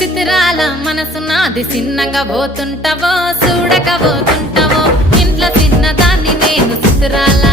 చిత్రాల మనసు నాది చిన్నగా పోతుంటావో చూడక పోతుంటావో ఇంట్లో చిన్నదాన్ని నేను చిత్రాల